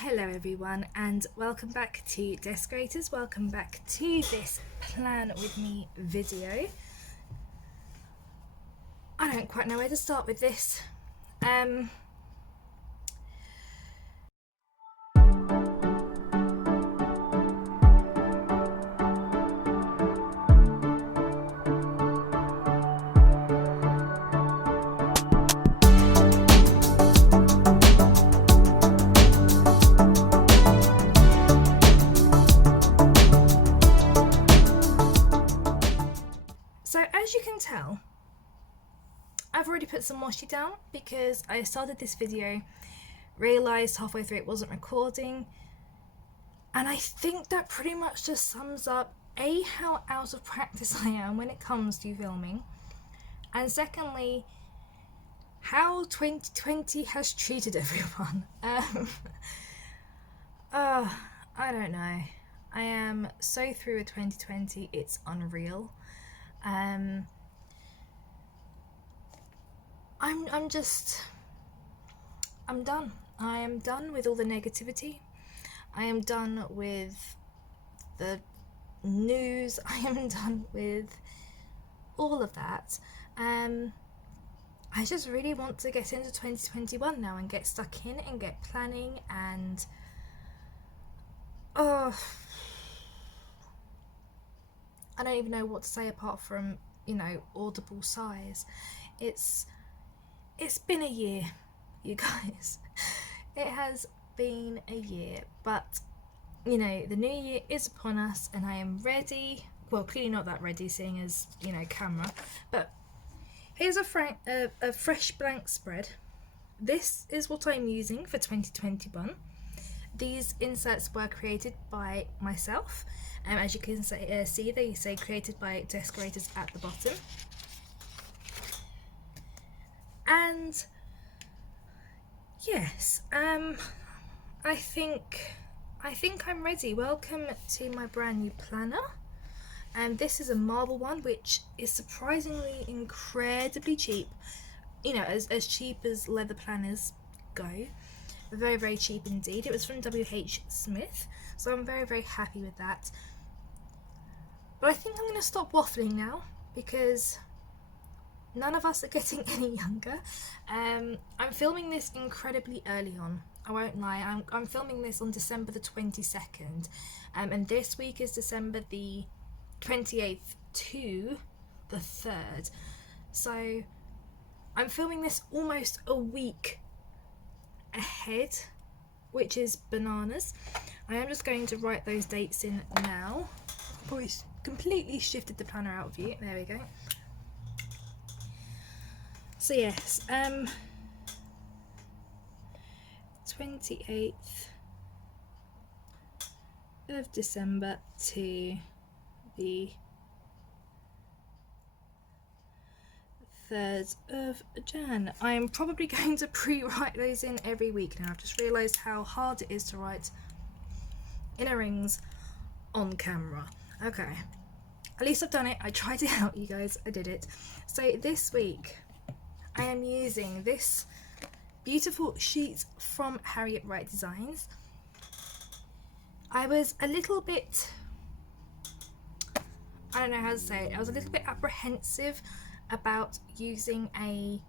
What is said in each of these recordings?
Hello everyone and welcome back to Deskorators, welcome back to this plan with me video. I don't quite know where to start with this. So as you can tell, I've already put some washi down because I started this video, realised halfway through it wasn't recording, and I think that pretty much just sums up how out of practice I am when it comes to filming, and secondly, how 2020 has treated everyone. I don't know. I am so through with 2020, it's unreal. I'm done. I am done with all the negativity. I am done with the news. I am done with all of that. I just really want to get into 2021 now and get stuck in and get planning and I don't even know what to say apart from, audible sighs. It's been a year, you guys. It has been a year, but the new year is upon us and I am ready. Well, clearly not that ready seeing as, camera, but here's a fresh blank spread. This is what I'm using for 2021. These inserts were created by myself. As you can see, they say created by Deskorators at the bottom. And yes, I think I'm ready. Welcome to my brand new planner. And this is a marble one, which is surprisingly incredibly cheap. As cheap as leather planners go. Very, very cheap indeed. It was from WH Smith, so I'm very, very happy with that. But I think I'm going to stop waffling now because none of us are getting any younger. I'm filming this incredibly early on. I won't lie. I'm filming this on December the 22nd, and this week is December the 28th to the 3rd. So I'm filming this almost a week ahead, which is bananas. I am just going to write those dates in now. Probably completely shifted the planner out of view. There we go. So yes, 28th of December to the 3rd of Jan. I am probably going to pre-write those in every week now. I've just realised how hard it is to write inner rings on camera. Okay, at least I've done it. I tried it out, you guys. I did it. So this week I am using this beautiful sheet from Harriet Wright Designs. I was a little bit, I don't know how to say it, I was a little bit apprehensive about using a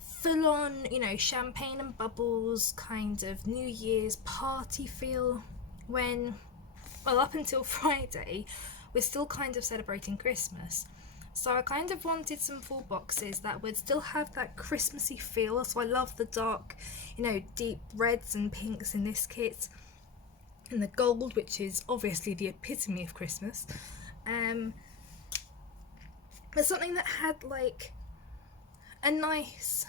full-on, champagne and bubbles kind of New Year's party feel when, well, up until Friday, we're still kind of celebrating Christmas. So I kind of wanted some full boxes that would still have that Christmassy feel. So I love the dark, deep reds and pinks in this kit, and the gold, which is obviously the epitome of Christmas. But something that had like a nice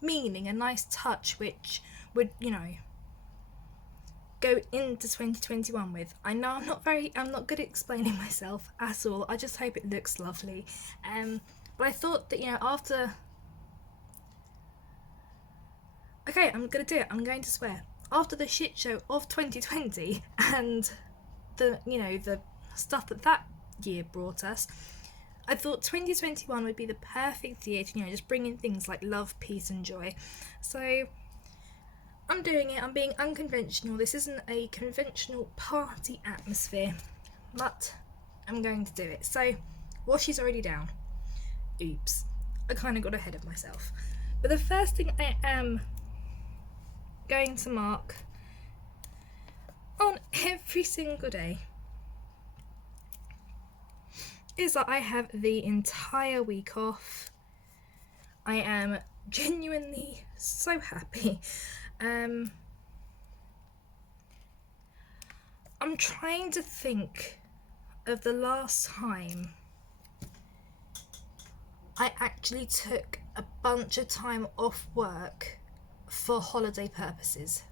meaning, a nice touch, which would, go into 2021 with. I know I'm not good at explaining myself at all. I just hope it looks lovely. But I thought that, after... Okay, I'm gonna do it. I'm going to swear. After the shit show of 2020 and the stuff that year brought us, I thought 2021 would be the perfect year to, just bring in things like love, peace and joy. So I'm doing it. I'm being unconventional. This isn't a conventional party atmosphere, but I'm going to do it. So, washi's already down. Oops. I kind of got ahead of myself. But the first thing I am going to mark on every single day is that I have the entire week off. I am genuinely so happy. I'm trying to think of the last time I actually took a bunch of time off work for holiday purposes.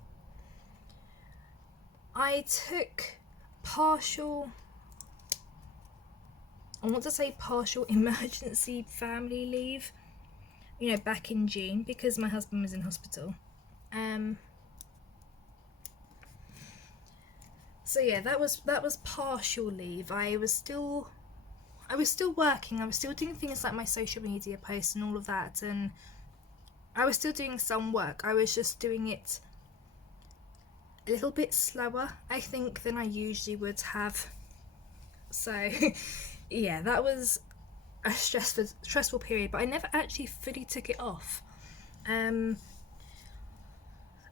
I took partial emergency family leave, back in June because my husband was in hospital. So yeah, that was partial leave. I was still working. I was still doing things like my social media posts and all of that, and I was still doing some work. I was just doing it a little bit slower, I think, than I usually would have. So yeah, that was a stressful period, but I never actually fully took it off.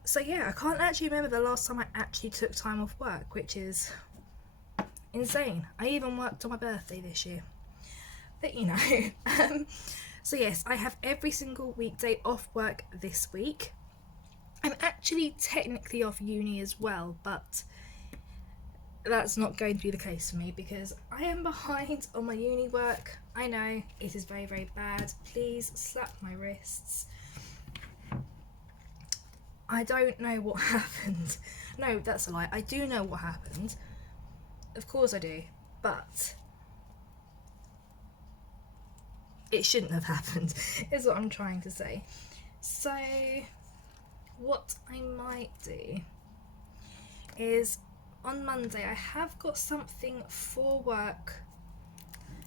So yeah, I can't actually remember the last time I actually took time off work, which is insane. I even worked on my birthday this year. But so yes, I have every single weekday off work this week. I'm actually technically off uni as well, but that's not going to be the case for me because I am behind on my uni work. I know, it is very, very bad. Please slap my wrists. I don't know what happened. No, that's a lie. I do know what happened. Of course I do. But it shouldn't have happened, is what I'm trying to say. So, what I might do is on Monday, I have got something for work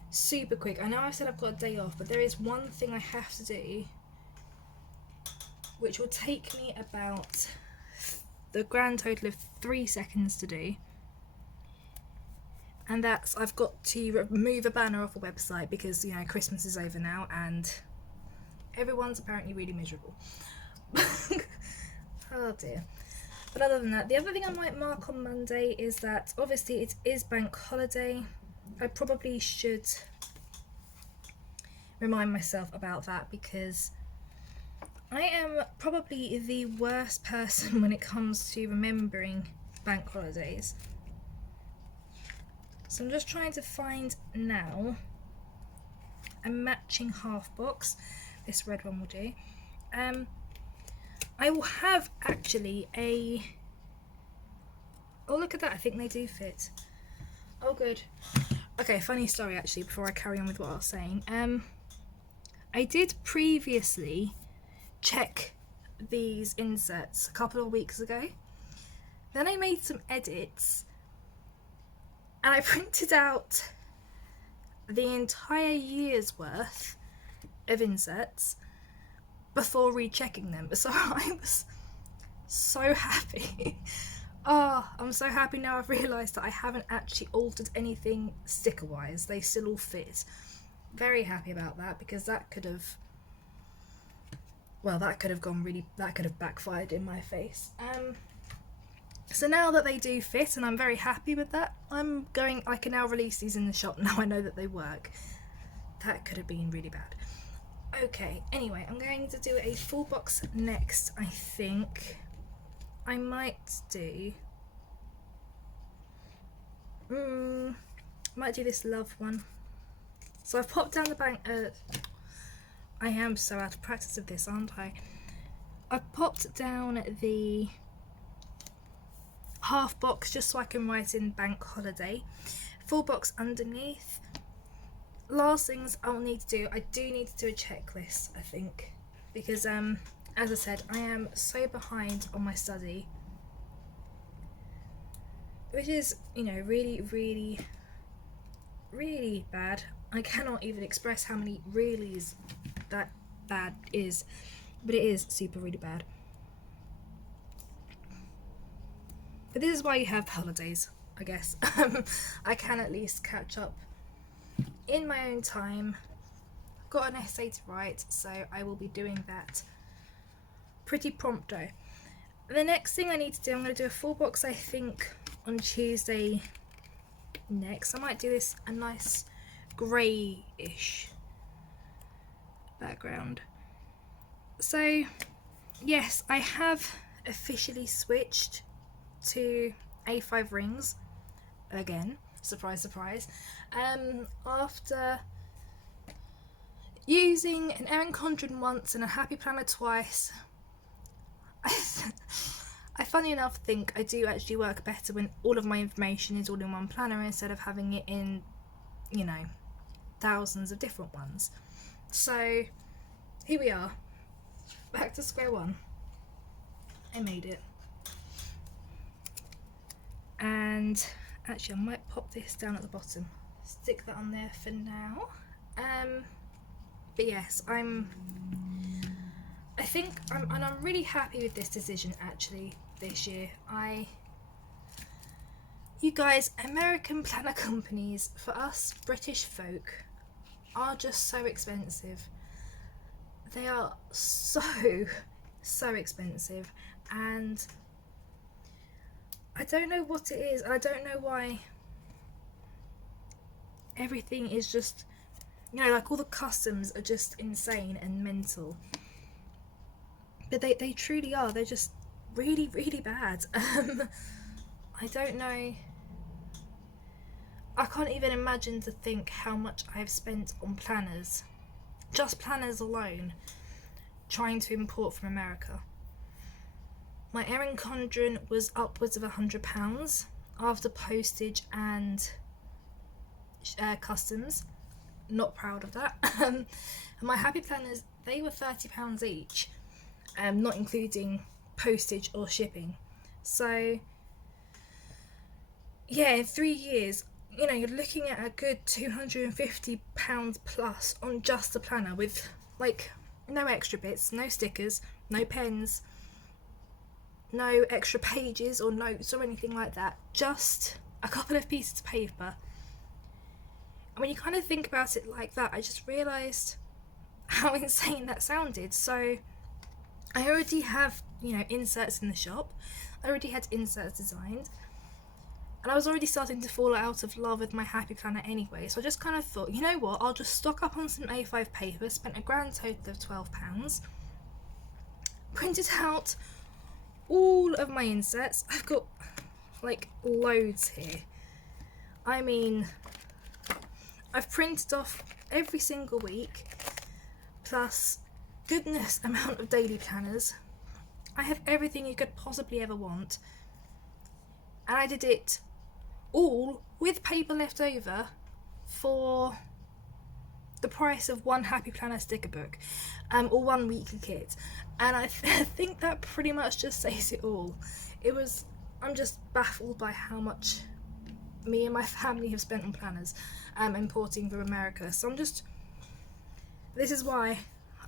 super quick. I know I said I've got a day off, but there is one thing I have to do which will take me about the grand total of 3 seconds to do. And that's, I've got to remove a banner off a website because, Christmas is over now and everyone's apparently really miserable. Oh dear. But other than that, the other thing I might mark on Monday is that obviously it is bank holiday. I probably should remind myself about that because I am probably the worst person when it comes to remembering bank holidays. So I'm just trying to find now a matching half box. This red one will do. I will have actually a... Oh, look at that. I think they do fit. Oh, good. Okay, funny story actually before I carry on with what I was saying. I did previously check these inserts a couple of weeks ago. Then I made some edits and I printed out the entire year's worth of inserts before rechecking them. So I was so happy. Oh, I'm so happy now I've realised that I haven't actually altered anything sticker wise. They still all fit. Very happy about that because that could have backfired in my face. So now that they do fit and I'm very happy with that, I can now release these in the shop now I know that they work. That could have been really bad. Okay, anyway, I'm going to do a full box next, I think. I might do... might do this love one. So I've popped down the bank... I am so out of practice of this, aren't I? I've popped down the half box just so I can write in bank holiday. Full box underneath. Last things I'll need to do, I do need to do a checklist, I think. Because, as I said, I am so behind on my study. Which is, really, really, really bad. I cannot even express how many reallys that bad is. But it is super, really bad. But this is why you have holidays, I guess. I can at least catch up in my own time. Got an essay to write, so I will be doing that pretty prompto. The next thing I need to do, I'm going to do a full box, I think, on Tuesday next. I might do this a nice grey-ish background. So, yes, I have officially switched to A5 rings again. Surprise, surprise. After using an Erin Condren once and a Happy Planner twice, I funny enough think I do actually work better when all of my information is all in one planner instead of having it in, you know, thousands of different ones. So here we are, back to square one. I made it. And actually I might pop this down at the bottom, stick that on there for now. But yes, I'm really happy with this decision actually this year. You guys, American planner companies for us British folk are just so expensive. They are so expensive, and I don't know what it is. I don't know why everything is just, you know, like all the customs are just insane and mental. But they truly are. They're just really bad. I don't know. I can't even imagine to think how much I've spent on planners. Just planners alone, trying to import from America. My Erin Condren was upwards of £100 after postage and customs. Not proud of that. And my Happy Planners, they were £30 each, not including postage or shipping. So yeah, in 3 years, you know, you're looking at a good £250 plus on just a planner with like no extra bits, no stickers, no pens, no extra pages or notes or anything like that, just a couple of pieces of paper. And when you kind of think about it like that, I just realised how insane that sounded. So I already have, you know, inserts in the shop, I already had inserts designed, and I was already starting to fall out of love with my Happy Planner anyway, so I just kind of thought, you know what, I'll just stock up on some A5 paper, spent a grand total of £12, printed out all of my inserts. I've got like loads here. I mean, I've printed off every single week, plus goodness amount of daily planners. I have everything you could possibly ever want, and I did it all with paper left over for the price of one Happy Planner sticker book, or one weekly kit. And I think that pretty much just says it all. I'm just baffled by how much me and my family have spent on planners, importing from America. So this is why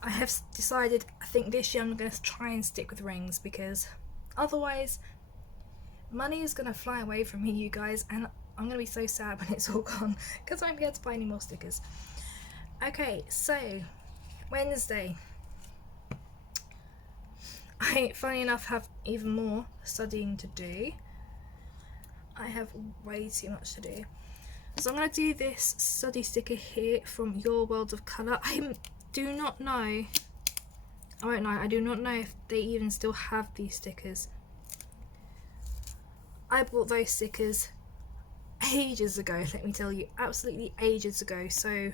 I have decided, I think this year I'm going to try and stick with rings, because otherwise money is going to fly away from me, you guys, and I'm going to be so sad when it's all gone, because I won't be able to buy any more stickers. Okay, so Wednesday, I, funny enough, have even more studying to do. I have way too much to do. So I'm going to do this study sticker here from Your World of Colour. I do not know, I won't lie, I do not know if they even still have these stickers. I bought those stickers ages ago, let me tell you, absolutely ages ago, so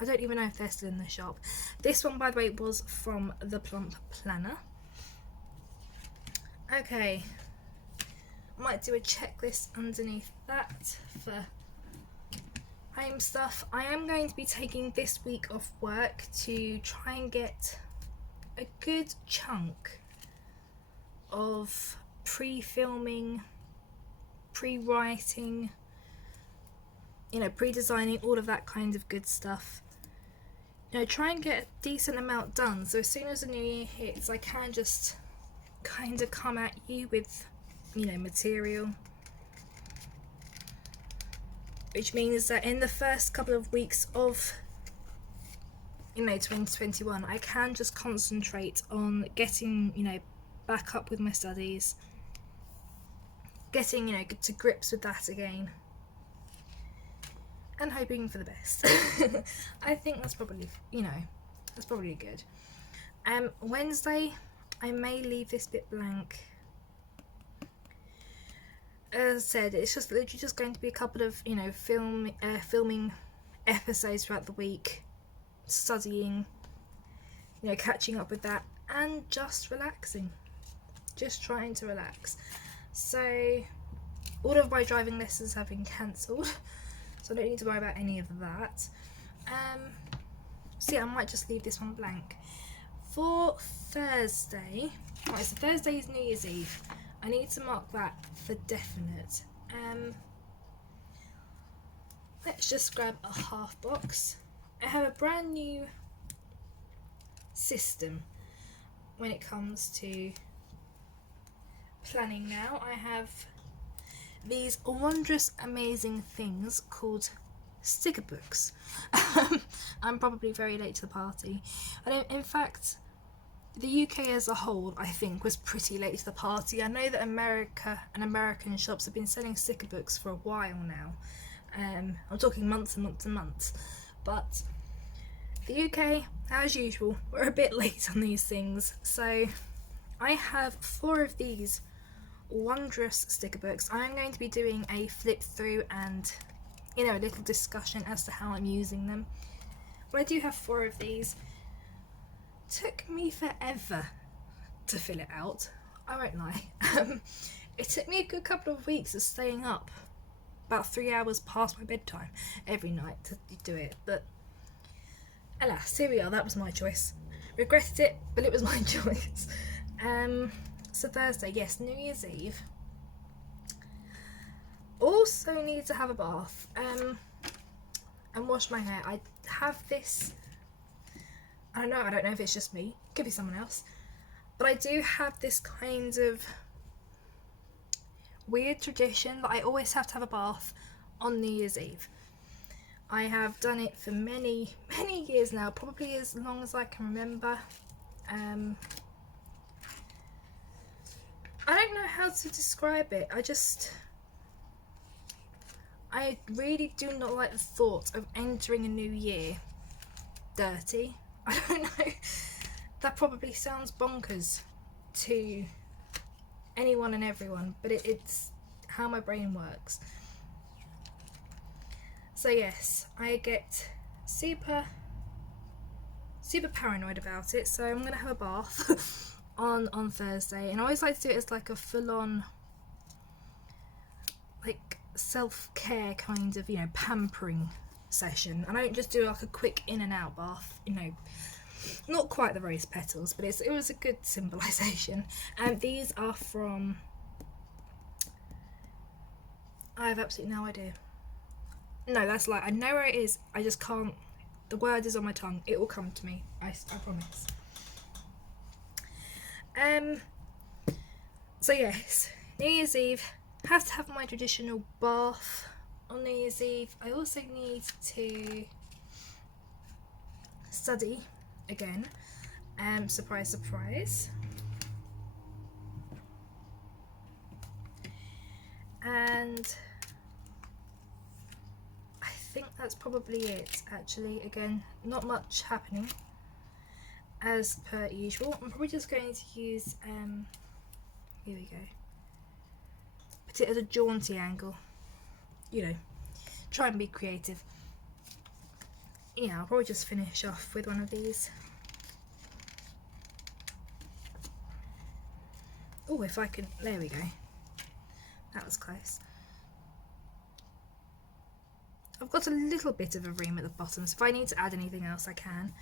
I don't even know if they're still in the shop. This one, by the way, was from the Plump Planner. Okay, might do a checklist underneath that for home stuff. I am going to be taking this week off work to try and get a good chunk of pre-filming, pre-writing, you know, pre-designing, all of that kind of good stuff. You know, try and get a decent amount done, so as soon as the new year hits, I can just kind of come at you with material, which means that in the first couple of weeks of 2021, I can just concentrate on getting back up with my studies, getting to grips with that again, and hoping for the best. I think that's probably good. Wednesday, I may leave this bit blank. As I said, it's just literally just going to be a couple of filming episodes throughout the week, studying, catching up with that, and just relaxing, just trying to relax. So all of my driving lessons have been cancelled, so I don't need to worry about any of that. So yeah, I might just leave this one blank. For Thursday, right, so Thursday is New Year's Eve. I need to mark that for definite. Let's just grab a half box. I have a brand new system when it comes to planning now. I have these wondrous, amazing things called sticker books. I'm probably very late to the party. In fact, the UK as a whole, I think, was pretty late to the party. I know that America and American shops have been selling sticker books for a while now. I'm talking months and months and months. But the UK, as usual, we're a bit late on these things. So I have 4 of these wondrous sticker books. I'm going to be doing a flip through and a little discussion as to how I'm using them. But I do have 4 of these. Took me forever to fill it out, I won't lie. It took me a good couple of weeks of staying up about 3 hours past my bedtime every night to do it, but alas, here we are. That was my choice. Regretted it, but it was my choice. So Thursday, yes, New Year's Eve. Also need to have a bath and wash my hair. I have this, I don't know if it's just me, could be someone else, but I do have this kind of weird tradition that I always have to have a bath on New Year's Eve. I have done it for many years now, probably as long as I can remember. I don't know how to describe it. I really do not like the thought of entering a new year dirty. I don't know, that probably sounds bonkers to anyone and everyone, but it's how my brain works. So yes, I get super paranoid about it, so I'm gonna have a bath on Thursday, and I always like to do it as like a full-on like self-care kind of pampering session. I don't just do like a quick in and out bath, not quite the rose petals, but it was a good symbolisation. And these are from, I have absolutely no idea. No, that's like, I know where it is, I just can't, the word is on my tongue, it will come to me, I promise. So yes, New Year's Eve, have to have my traditional bath on New Year's Eve. I also need to study again. Surprise, surprise. And I think that's probably it, actually. Again, not much happening as per usual. I'm probably just going to use, here we go, put it at a jaunty angle, try and be creative. Yeah, I'll probably just finish off with one of these. Oh, if I could, there we go. That was close. I've got a little bit of a ream at the bottom, so if I need to add anything else, I can.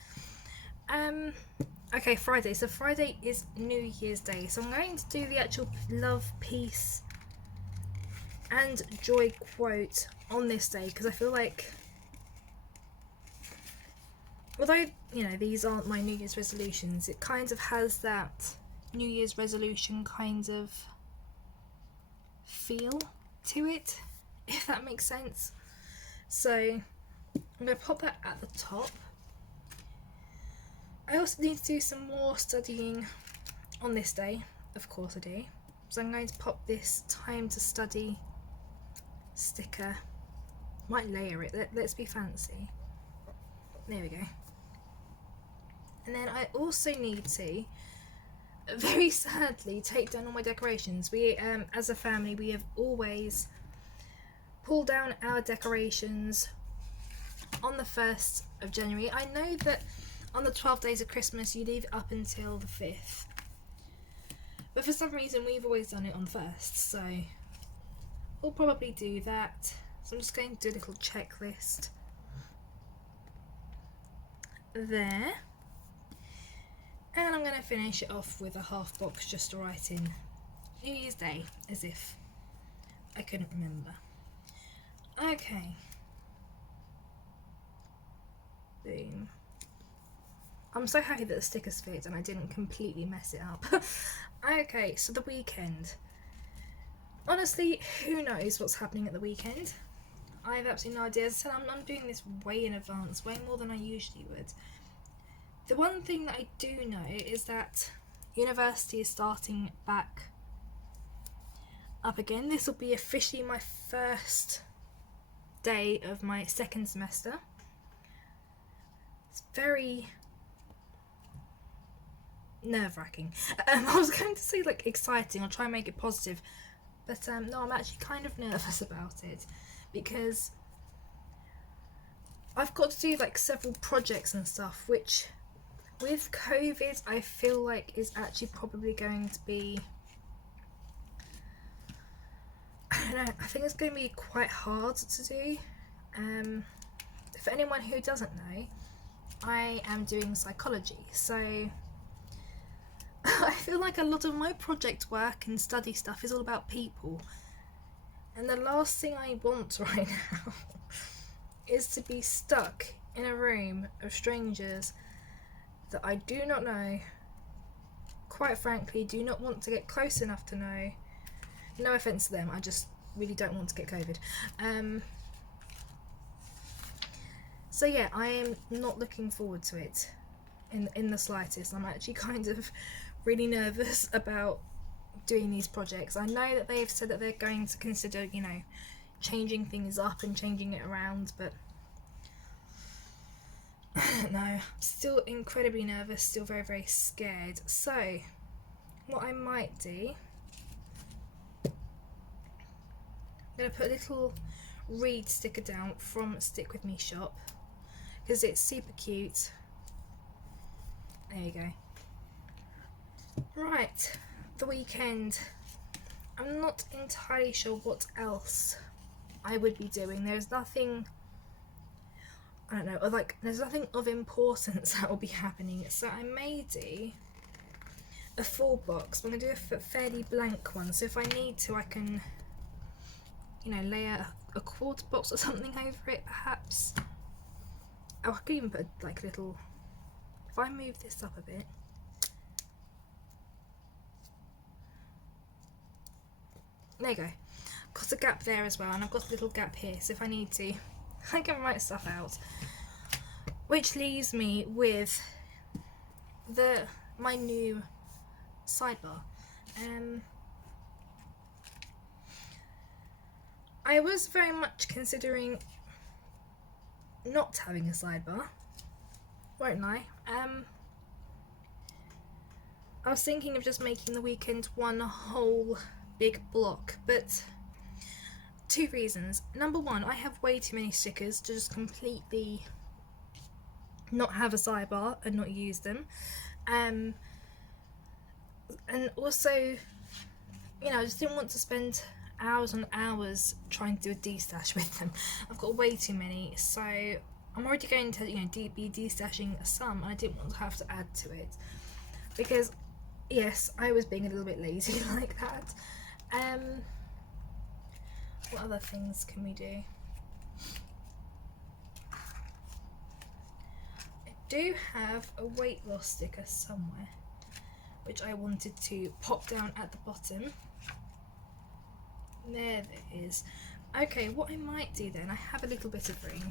Okay, Friday. So Friday is New Year's Day, so I'm going to do the actual love, peace, and joy quote on this day, because I feel like, although these aren't my New Year's resolutions, it kind of has that New Year's resolution kind of feel to it, if that makes sense. So I'm going to pop that at the top. I also need to do some more studying on this day, of course I do. So I'm going to pop this time to study sticker. Might layer it, let's be fancy. There we go. And then I also need to, very sadly, take down all my decorations. We, as a family, we have always pulled down our decorations on the 1st of January. I know that on the 12 days of Christmas you leave it up until the 5th. But for some reason we've always done it on the 1st, so we'll probably do that. So I'm just going to do a little checklist there. And I'm going to finish it off with a half box just to write in New Year's Day, as if I couldn't remember. Okay. Boom. I'm so happy that the stickers fit and I didn't completely mess it up. Okay, so the weekend. Honestly, who knows what's happening at the weekend? I have absolutely no idea. As I said, I'm doing this way in advance, way more than I usually would. The one thing that I do know is that university is starting back up again. This will be officially my first day of my second semester. It's very nerve-wracking. I was going to say like exciting, I'll try and make it positive, but no, I'm actually kind of nervous about it because I've got to do like several projects and stuff, which with COVID I feel like is actually probably going to be, I don't know, I think it's going to be quite hard to do. For anyone who doesn't know, I am doing psychology, so I feel like a lot of my project work and study stuff is all about people, and the last thing I want right now is to be stuck in a room of strangers that I do not know, quite frankly do not want to get close enough to know. No offence to them, I just really don't want to get COVID. So yeah, I am not looking forward to it in the slightest. I'm actually kind of really nervous about doing these projects. I know that they've said that they're going to consider, you know, changing things up and changing it around, but I don't know, I'm still incredibly nervous, still very, very scared. So what I might do, I'm going to put a little reed sticker down from Stick With Me shop because it's super cute. There you go. Right, the weekend. I'm not entirely sure what else I would be doing. There's nothing, I don't know, like there's nothing of importance that will be happening. So I may do a full box. I'm going to do a fairly blank one. So if I need to, I can, you know, lay a quarter box or something over it, perhaps. Oh, I could even put like a little, if I move this up a bit. There you go. Got a gap there as well, and I've got a little gap here, so if I need to, I can write stuff out. Which leaves me with my new sidebar. I was very much considering not having a sidebar, won't lie. I was thinking of just making the weekend one whole big block, but two reasons. Number one, I have way too many stickers to just completely not have a sidebar and not use them. And also, you know, I just didn't want to spend hours on hours trying to do a destash with them. I've got way too many, so I'm already going to, you know, be destashing some, and I didn't want to have to add to it because, yes, I was being a little bit lazy like that. What other things can we do? I do have a weight loss sticker somewhere, which I wanted to pop down at the bottom. There it is. Okay, what I might do then, I have a little bit of room.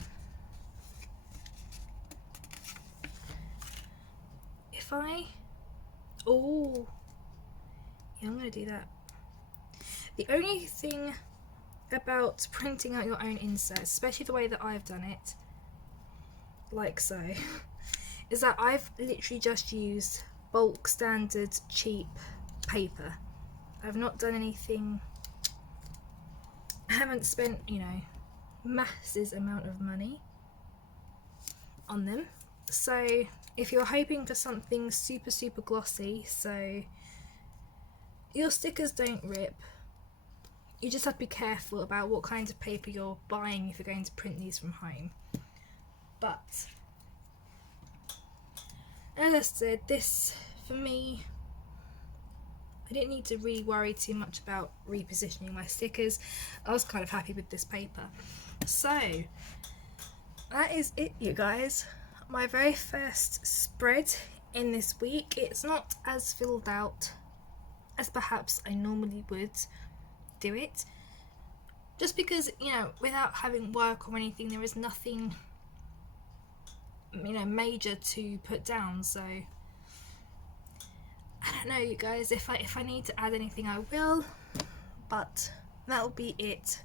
If I... Oh, yeah, I'm going to do that. The only thing about printing out your own inserts, especially the way that I've done it, like so, is that I've literally just used bulk standard cheap paper. I've not done anything, I haven't spent, you know, masses amount of money on them. So if you're hoping for something super glossy so your stickers don't rip, you just have to be careful about what kind of paper you're buying if you're going to print these from home. But as I said, this for me, I didn't need to really worry too much about repositioning my stickers. I was kind of happy with this paper. So that is it, you guys. My very first spread in this week. It's not as filled out as perhaps I normally would do it, just because, you know, without having work or anything, there is nothing, you know, major to put down. So I don't know, you guys, if I need to add anything I will, but that'll be it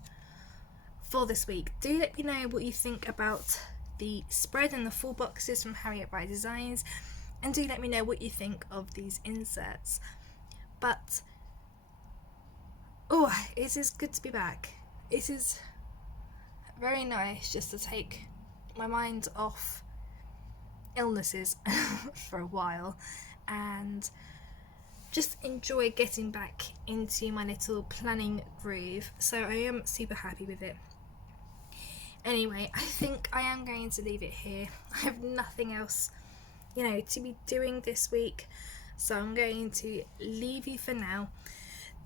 for this week. Do let me know what you think about the spread and the full boxes from Harriet Wright Designs, and do let me know what you think of these inserts. But oh, it is good to be back. It is very nice just to take my mind off illnesses for a while and just enjoy getting back into my little planning groove. So I am super happy with it. Anyway, I think I am going to leave it here. I have nothing else, you know, to be doing this week, so I'm going to leave you for now.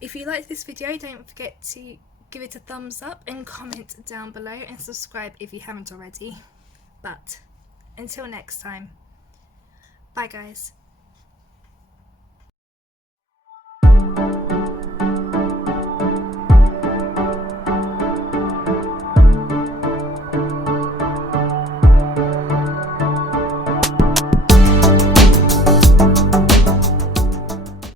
If you liked this video, don't forget to give it a thumbs up and comment down below, and subscribe if you haven't already. But until next time, bye guys.